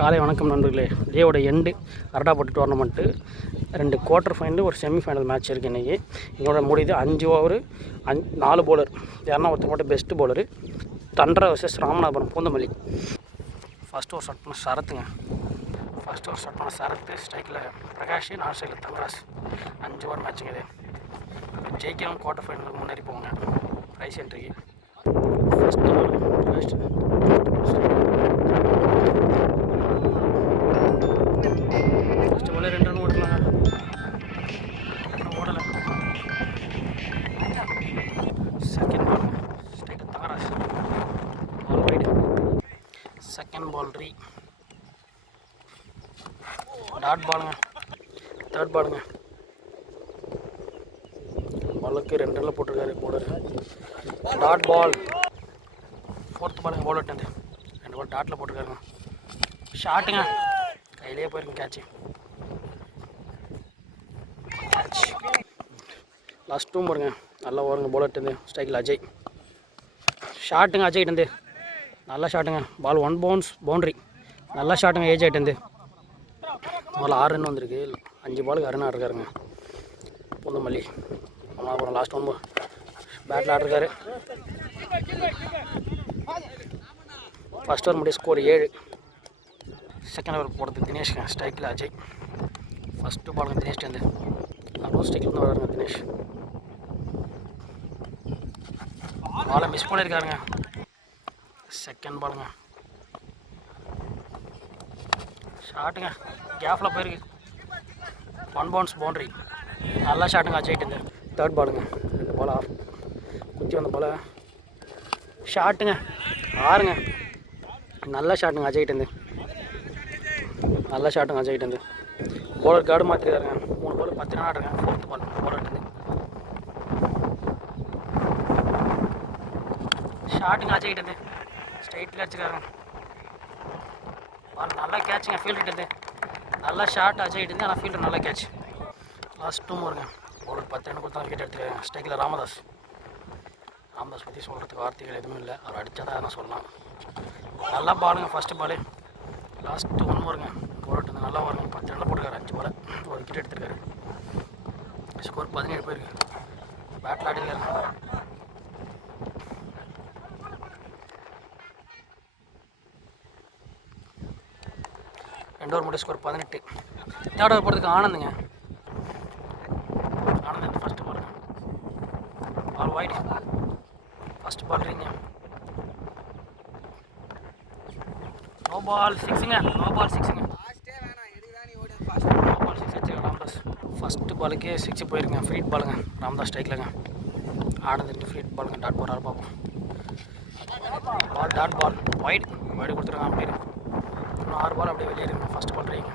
காலை வணக்கம் நண்பர்களே. டேவோட எண்டு அரடாப்பட்டு டோர்னமெண்ட்டு 2 குவார்ட்டர் ஃபைனல் ஒரு செமி ஃபைனல் மேட்ச் இருக்குது இன்றைக்கி. இதோட முடியுது 5 ஓவர் 4 பவுலர். யாருன்னா ஒருத்தர் மட்டும் பெஸ்ட்டு பவுலரு. தண்ட்ரா versus Ramanathapuram Poonamallee. First over start பண்ண சரத்து ஸ்ட்ரைக்கில் பிரகாஷ், நாலு சைடில் தங்கராஜ். 5 ஓவர் மேட்சுங்க இது. ஜெயிக்கிறவங்க குவார்ட்டர் ஃபைனலுக்கு முன்னேறி போங்க ப்ரைஸ் என்ட்ரிக்கு. First over Prakash first ball 2 run ஓடலாங்க. ஓடலை. செகண்ட் பால் ஸ்ட்ரைக்கில் Thangaraj, ball wide. Second ball dot பாலுங்க. தேர்ட் பாலுங்க. பாலுக்கு 2 ரன்னில் போட்டிருக்காரு பவுலர். Dot ball. ஃபோர்த் பாலுங்க. பவுலர் 2 பால் டாட்டில் போட்டிருக்காருங்க. ஷாட்டுங்க. கையிலே போயிருங்க கேட்சு. லாஸ்ட் 2 பாருங்க. நல்லா ஓருங்க பவுலர் ஸ்ட்ரைக்கில் அஜய். ஷாட்டுங்க அஜய்ட்டு நல்லா ஷாட்டுங்க. பால் 1 பவுன்ஸ் பவுண்ட்ரி. நல்லா ஷாட்டுங்க ஏஜ் ஆகிட்டு. முதல்ல 6 ரன் வந்திருக்கு. 5 பாலுக்கு 6 ரன் ஆடுறாருங்க பூந்தமல்லி. அப்புறம் லாஸ்ட் 1 பேட்டில் ஆடுறாரு. ஃபஸ்ட் ஓவர் முடிய ஸ்கோர் 7. செகண்ட் ஓவர் போடுறது தினேஷ்ங்க. ஸ்ட்ரைக்கில் அஜய். ஃபஸ்ட்டு பாலுங்க தினேஷ்ட்டு அதுவும் ஸ்ட்ரைக்கில் வந்து வராருங்க தினேஷ். பாலை மிஸ் பண்ணியிருக்காருங்க. செகண்ட் பாலுங்க. ஷாட்டுங்க. கேஃபில் போயிருக்கு. 1 பவுன்ஸ் பவுண்ட்ரி. நல்லா ஷாட்டுங்க அஜய்ட்டு. தேர்ட் பாலுங்க. 2 பால் ஆஃப் குத்தி வந்த பால் ஷாட்டுங்க. 6ங்க. நல்லா ஷாட்டுங்க அஜய்ட்டு. நல்லா ஷாட்டுங்க அஜய்ட்டு. பவுலர் கார்டு மாற்றிருக்காருங்க. 3 பால் 10 ரன் ஆடுறாங்க. ஃபோர்த் பால் பவுலர்ட்டு ஷாட்டுங்க அஜய்ட்டு. ஸ்ட்ரைட்டில் அடிச்சுக்காருங்க. பால் நல்லா கேட்சுங்க ஃபீல்டுட்டு. நல்லா ஷாட் அஜய்ட்டு. ஆனால் ஃபீல்டு நல்லா கேட்ச். லாஸ்ட் 2 ஓவருங்க. பவுலர் 10 ரன் கொடுத்தா விக்கெட் எடுத்துருக்காங்க. ஸ்ட்ரைக்கில் ராமதாஸ் பற்றி சொல்கிறதுக்கு வார்த்தைகள் எதுவும் இல்லை. அவர் அடித்தா தான் நான் சொல்லலாம். நல்லா பாலுங்க. ஃபஸ்ட்டு பாலு. லாஸ்ட்டு 1 ஓவருங்க. பவுலர் நல்லா வருங்க. 10 ரனில் போட்டுருக்காரு. 5 பால் ஒரு விக்கெட் எடுத்துருக்காரு. ஸ்கோர் 17 போயிருக்கு. பேட்டில் ஆடிருக்காரு. ரெண்டு ஓவர் மட்டும் ஸ்கோர் 18. தேர்ட் ஓவர் போகிறதுக்கு ஆனந்துங்க. ஆனந்த் ஃபஸ்ட்டு பாலுங்க. Ball wide. ஃபஸ்ட்டு பால் ரீங்க. நோ பால் 6ங்க. நோ பால் 6 வச்சுருக்கேன் ராம்தாஸ். ஃபஸ்ட்டு பாலுக்கே 6 போயிருங்க. ஃப்ரீட் பாலுங்க. ராம்தாஸ் ஸ்ட்ரைக்கில்ங்க. ஆனந்த் ஃப்ரீட் பாலுங்க. டாட் போகிறாரு பார்ப்போம். பால் டாட் பால் வைடு கொடுத்துருக்காங்க. அப்படியே இன்னும் 6 பால் அப்படியே வெளியே இருக்குங்க. ஃபஸ்ட் பால் ரீங்க.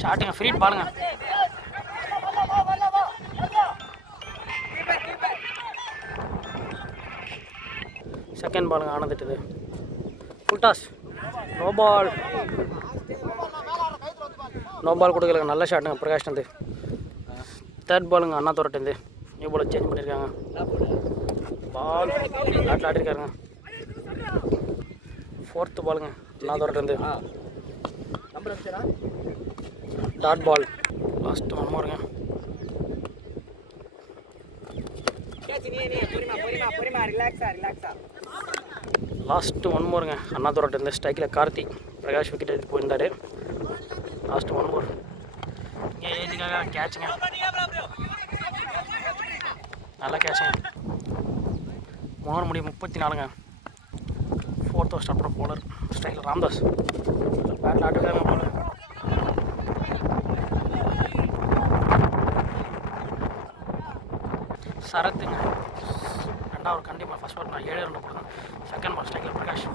ஷாட்டுங்க. ஃப்ரீட் பாலுங்க. செகண்ட் பாலுங்க. ஆனந்துட்டு ஃபுல் டாஸ். நோ பால் கொடுக்கலங்க. நல்ல ஷாட்டுங்க பிரகாஷ். தேர்ட் பாலுங்க. அண்ணா தோரட்டு நியூ பால் சேஞ்ச் பண்ணியிருக்காங்க. பால் டாட்டில் ஆடிருக்காருங்க. ஃபோர்த்து பாலுங்க. அண்ணா தோரட்டு டாட் பால். லாஸ்ட் 1 ஓவருங்க. லாஸ்ட்டு 1 ஓவருங்க. அண்ணா தோரட்டு ஸ்ட்ரைக்கில் கார்த்தி. பிரகாஷ் விக்கெட் எடுத்து போயிருந்தார். Last 1 over. இங்கே ஏஜுக்காக கேட்சுங்க. நல்லா கேட்சுங்க. 3 ஓவர் முடியும் 34ங்க. ஃபோர்த் ஓவர் ஸ்டார்ட் பண்ண பவுலர் ஸ்ட்ரைக்கில் ராம்தாஸ். பேட்டில் ஆட்டுக்காங்க பவுலர். சரத்துங்க. 2வது ஓவர் கண்டிப்பாக. ஃபஸ்ட் ஓவர் நான் 7 ரன் போடுறேன். செகண்ட் பால் ஸ்ட்ரைக்கில் Prakash.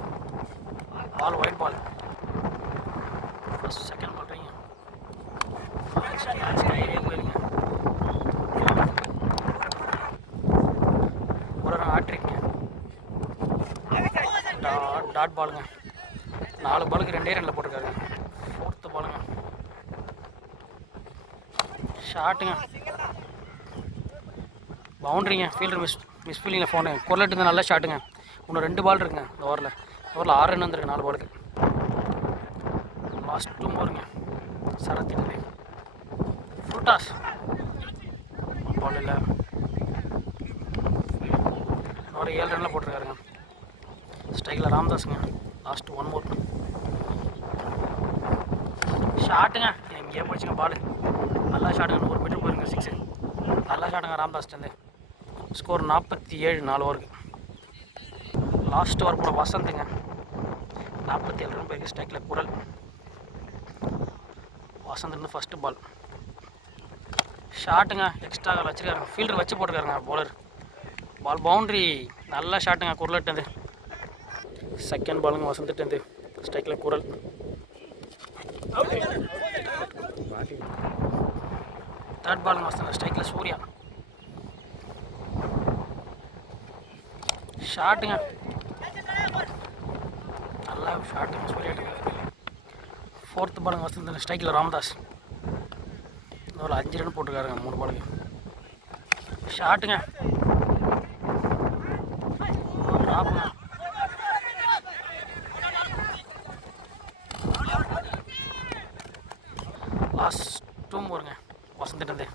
Ball wide ball. First second ball ரீங்க. போயிருங்க. ஒரு ஆட்ரிங்க. டாட் பாலுங்க. 4 பாலுக்கு 2 ரனில் போட்டிருக்காருங்க. ஃபோர்த்து பாலுங்க. ஷாட்டுங்க. பவுண்ட்ரிங்க. ஃபீல்டர் மிஸ் ஃபீல்டிங்கில் ஃபோனு. குரலிட்டு நல்ல ஷாட்டுங்க. இன்னும் 2 பால் இருக்குங்க இந்த ஓவரில். ஓவரில் 6 ரன் வந்துருக்கு 4 பாலுக்கு. லாஸ்ட் 2 ஓவருங்க. சரத்திடுது ஃபுல் டாஸ். பால் இல்லை. ஒரு 7 ரனில் போட்டிருக்காருங்க. ஸ்ட்ரைக்கில் ராமதாஸுங்க. Last 1 over. ஷாட்டுங்க எங்கேயே போச்சுங்க பால். நல்லா ஷாட்டுங்க. 100 மீட்டர் போயிருங்க 6. நல்லா ஷாட்டுங்க ராமதாஸ்லேருந்து. ஸ்கோர் 47 4 ஓவருக்கு. லாஸ்ட் ஓவர் கூட வசந்துங்க 47 ரன் போயிருக்கு. ஸ்ட்ரைக்கில் குரல். வசந்த் ஃபஸ்ட்டு பால். ஷாட்டுங்க எக்ஸ்ட்ரா வச்சுருக்காருங்க. ஃபீல்டர் வச்சு போட்டுருக்காருங்க பவுலர். பால் பவுண்ட்ரி. நல்லா ஷாட்டுங்க குரலட்டேருந்து. செகண்ட் பாலுங்க வசந்துட்டேருந்து. ஸ்ட்ரைக்கில் குரல். தேர்ட் பாலுங்க வசந்த. ஸ்ட்ரைக்கில் சூர்யா. ஷாட்டுங்க நல்லா ஷாட்டுங்க சூர்யாட்டுங்க. ஃபோர்த்து பாலுங்க வசந்த. ஸ்ட்ரைக்கில் ராமதாஸ். ஒரு 5 ரன் போட்டுருக்காருங்க 3 பாலுக்கு. ஷாட்டுங்க ட்ராப்புங்க. லாஸ்ட் 2 ஓவருங்க வசந்துட்டு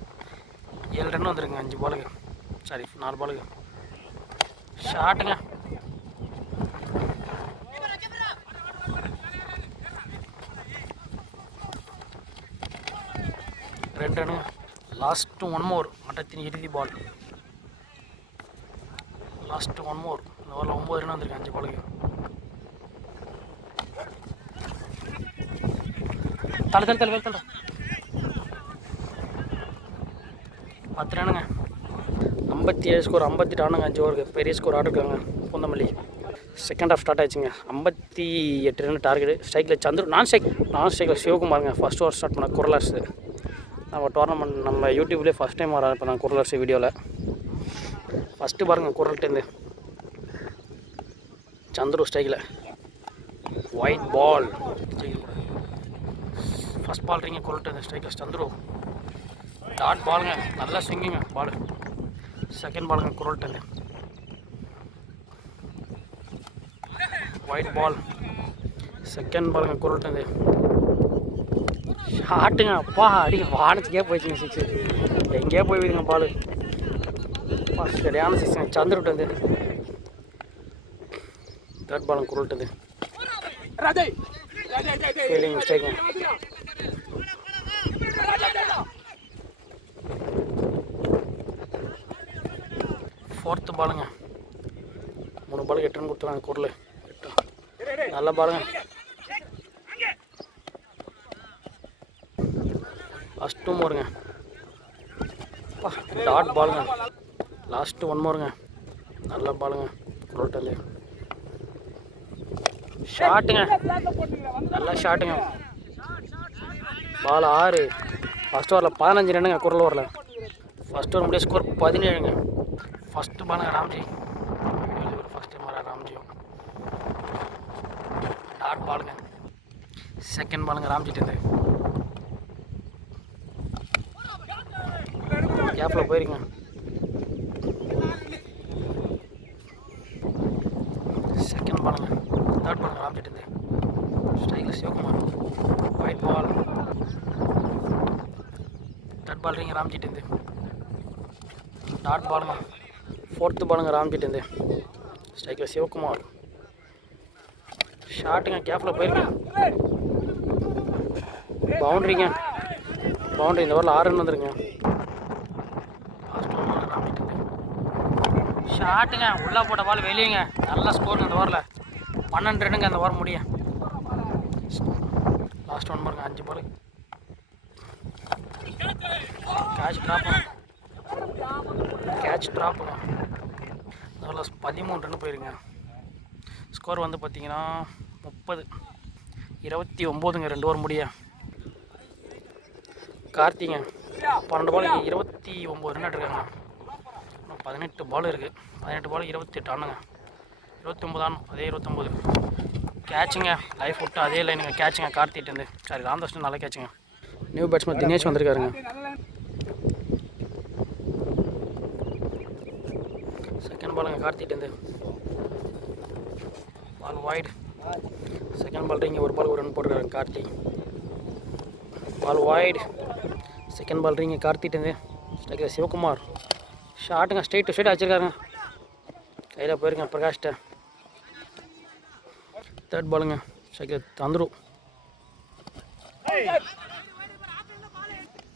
7 ரன் வந்துருங்க 5 பாலுக்கு. சாரி 4 பாலுக்கு. ஷாட்டுங்க ரெண்டு ரன்னு. Last 1 over. மட்டத்தின் இறுதி பால். Last 1 over. இந்த ஓவரில் 9 ரன் வந்துருக்கு 5 பாலுக்கு. தலை 10 ரன்னுங்க. 57 ஸ்கோர். 58 ஆனுங்க 5 ஓவருக்கு. பெரிய ஸ்கோர் ஆடிருக்காங்க பூந்தமல்லி. செகண்ட் ஹாஃப் ஸ்டார்ட் ஆயிடுச்சுங்க. 58 ரன் டார்கெட்டு. ஸ்ட்ரைக்கில் சந்துரு. நான் ஸ்ட்ரைக்கில் சிவகுமாருங்க. ஃபஸ்ட் ஓவர் ஸ்டார்ட் பண்ண குரலாஸ். நம்ம டோர்னமெண்ட் நம்ம யூடியூப்லேயே ஃபஸ்ட் டைம் வர இப்போ நான் குரலாஸ் வீடியோவில். ஃபஸ்ட்டு பாருங்கள் குரல்ட்டேருந்து. சந்துரு ஸ்ட்ரைக்கில். Wide ball. ஃபஸ்ட் பால் ரிங்க குரல்ட்டேருந்து. ஸ்ட்ரைக்கில் சந்துரு. டாட் பாலுங்க. நல்லா ஸ்விங்குங்க பால். செகண்ட் பாலுங்க குரல்ட்டேருந்து. White ball. செகண்ட் பாலுங்க குரல்ட்டேருந்து. ஷாட்டுங்க. அப்பா அடி வானத்துக்கே போயிடுச்சுங்க 6. எங்கேயே போய்விடுங்க பால். சரியான 6ங்க சந்துருட்டேருந்து. தேர்ட் பாலுங்க குரல்ட்டேருந்து. ஃபீல்டிங் மிஸ்டேக்குங்க. ஃபோர்த்து பாலுங்க. 3 பாலுக்கு 8 ரன் கொடுத்துருவாங்க குரல். நல்ல பாருங்க. லாஸ்ட் 2 ஓவருங்க. டாட் பாலுங்க. லாஸ்ட் 1 ஓவருங்க. நல்ல பாலுங்க குரல்ட்டேருந்து. ஷாட்டுங்க நல்லா ஷாட்டுங்க. பால் 6. ஃபஸ்ட் ஓவரில் 15 ரன்னுங்க குரல் ஓவரில். ஃபஸ்ட் ஓவர் முடிய ஸ்கோர் 17ங்க. ஃபஸ்ட்டு பாலுங்க ராம்ஜி. ஃபஸ்ட் டைம் வர ராம்ஜியும். டாட் பாலுங்க. செகண்ட் பாலுங்க ராம்ஜிட்டேருந்து. கேப்பில் போயிருங்க. செகண்ட் பாலுங்க. தேர்ட் பாலுங்க ராம்ஜிட்டேருந்து. ஸ்ட்ரைக்கில் Sivakumar. Wide ball. Third ball ரிங்க ராம்ஜிட்டேருந்து. டாட் பாலுங்க. ஃபோர்த்து பாலுங்க ராம்ஜிட்டேருந்து. ஸ்ட்ரைக்கில் சிவகுமார். ஷாட்டுங்க கேப்பில் போயிருங்க. பவுண்ட்ரிங்க. பவுண்ட்ரி. இந்த ஓவரில் 6 ரன் வந்துருங்க. ஷாட்டுங்க உள்ளே போட்ட பால் வெளியேங்க. நல்ல ஸ்கோருங்க இந்த ஓவரில். 12 ரன்னுங்க அந்த ஓவர் முடிய. லாஸ்ட் 1 பாருங்க 5 பால். கேட்ச் ட்ராப்புங்க. இந்த ஓவரில் 13 ரன் போயிருங்க. ஸ்கோர் வந்து பார்த்தீங்கன்னா 30-29ங்க 2 ஓவர் முடிய. கார்த்திங்க 12 பாலுக்கு 29 ரன் எடுத்துருக்காங்க. 18 பால் இருக்குது. 18 பால் 28 ஆனுங்க. 29 ஆனும். அதே 29. கேட்சுங்க லைஃப் விட்டு அதே லைனுங்க. கேட்சுங்க கார்த்திட்டேருந்து. சாரி ராமதாஸ். நல்லா கேட்சுங்க. நியூ பேட்ஸ்மேன் தினேஷ் வந்திருக்காருங்க. செகண்ட் பாலுங்க கார்த்திட்டேருந்து. Ball wide. செகண்ட் பால் ரிங், ஒரு பால் ஒரு ரன் போட்டுருக்காரு Karthi. Ball wide. Second ball ரிங் கார்த்திட்டு ஸ்ட்ரைக்கில் சிவகுமார். ஷாட்டுங்க ஸ்ட்ரைட் டு ஸ்ட்ரைட் அடிச்சிருக்காருங்க. கையில் போயிருங்க பிரகாஷ்ட. தேர்ட் பாலுங்க ஸ்ட்ரைக்கில் தந்துரு.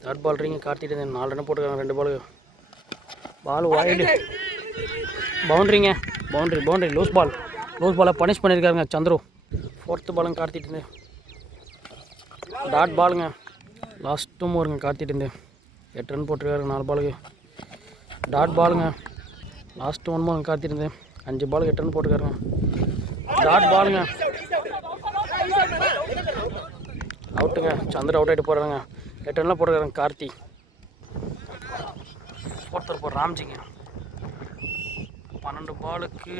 தேர்ட் பால் ரிங் கார்த்திட்டு 4 ரன் போட்டுருக்காங்க 2 பாலுக்கு. Ball wide. பவுண்ட்ரிங்க. பவுண்ட்ரி லூஸ் பாலை பனிஷ் பண்ணியிருக்காருங்க சந்துரு. ஃபோர்த்து பாலுங்க கார்த்திட்டு. டாட் பாலுங்க. லாஸ்ட் 2 ஓவருங்க கார்த்திட்டு 8 ரன் போட்டிருக்காருங்க 4 பாலுக்கு. டாட் பாலுங்க. லாஸ்ட் 1 ஓவருங்க கார்த்திட்டு 5 பாலுக்கு 8 ரன் போட்டிருக்காருங்க. டாட் பாலுங்க. அவுட்டுங்க. சந்திர அவுட் ஆகிட்டு போகிறாங்க. 8 ரன்லாம் போட்டிருக்காருங்க கார்த்தி. ஃபோர்த் போகிற ராம்ஜிங்க. 12 பாலுக்கு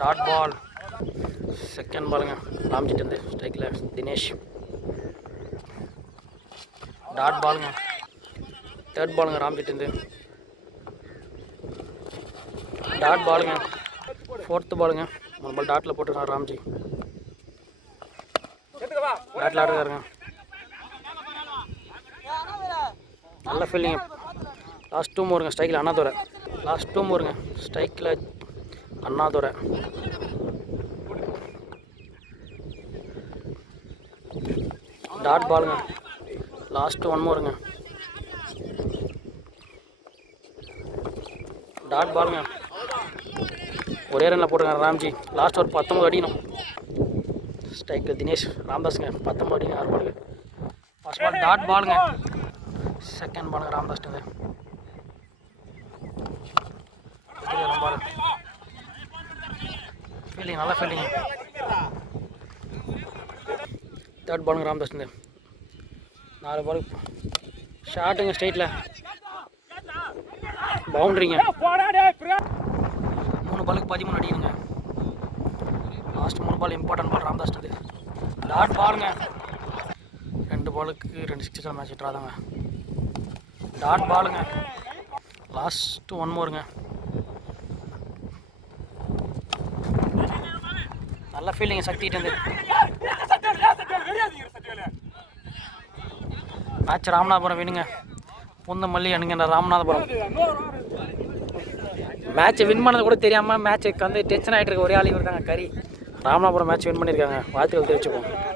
டாட் பால். செகண்ட் பாலுங்க ராம்ஜிட்டு ஸ்ட்ரைக்கில் தினேஷ். டாட் பாலுங்க. தேர்ட் பாலுங்க ராம்ஜிட்டு. டாட் பாலுங்க. ஃபோர்த்து பாலுங்க 3 பால் டாட்டில் போட்டுருக்காங்க ராம்ஜி. டாட்டில் ஆடுறாருங்க. நல்ல ஃபீல்டிங்க. லாஸ்ட் 2 ஓவருங்க ஸ்ட்ரைக்கில் அண்ணாதுரை. லாஸ்ட் 2 ஓவருங்க ஸ்ட்ரைக்கில் அண்ணாதுரை. டாட் பாலுங்க. லாஸ்ட் 1 ஓவருங்க. டாட் பாலுங்க. ஒரே ரனில் போட்டுருக்காங்க ராம்ஜி. லாஸ்ட் ஒரு 19 அடிக்கணும். ஸ்ட்ரைக்கில் தினேஷ் ராம்தாஸுங்க. 19 அடிங்க 6 பாலுக்கு. ஃபர்ஸ்ட் பால் டாட் பாலுங்க. செகண்ட் பாலுங்க ராம்தாஸ்ட்டு. பால் ஃபீல்டிங், நல்ல ஃபீல்டிங். தேர்ட் பாலுங்க ராம்தாஸ்ட்டு. 4 பாலுக்கு ஷாட்டுங்க ஸ்ட்ரைட்டில். பவுண்ட்ரிங்க. 3 பாலுக்கு 13 அடிக்கணுங்க. லாஸ்ட் 3 பால் இம்பார்ட்டன்ட் பால் ராம்தாஸ்ட்டு. டாட் பாலுங்க. 2 பாலுக்கு 2 6 மேட்ச் விட்டுறாதாங்க. டாட் பாலுங்க. லாஸ்ட் 1 ஓவருங்க. நல்ல ஃபீல்டிங்க சக்திட்டு. மேட்ச் ராமநாதபுரம் வேணுங்க. பூந்தமல்லி அணுங்க ராமநாதபுரம். மேட்ச்சை வின் பண்ணது கூட தெரியாமல் மேட்ச்சுக்கு டென்ஷன் ஆகிட்டு இருக்க ஒரே ஆள் இவர் தாங்க கறி. ராமநாதபுரம் மேட்ச் வின் பண்ணியிருக்காங்க. வாழ்த்துக்கள் தெரிவிச்சுப்போம்.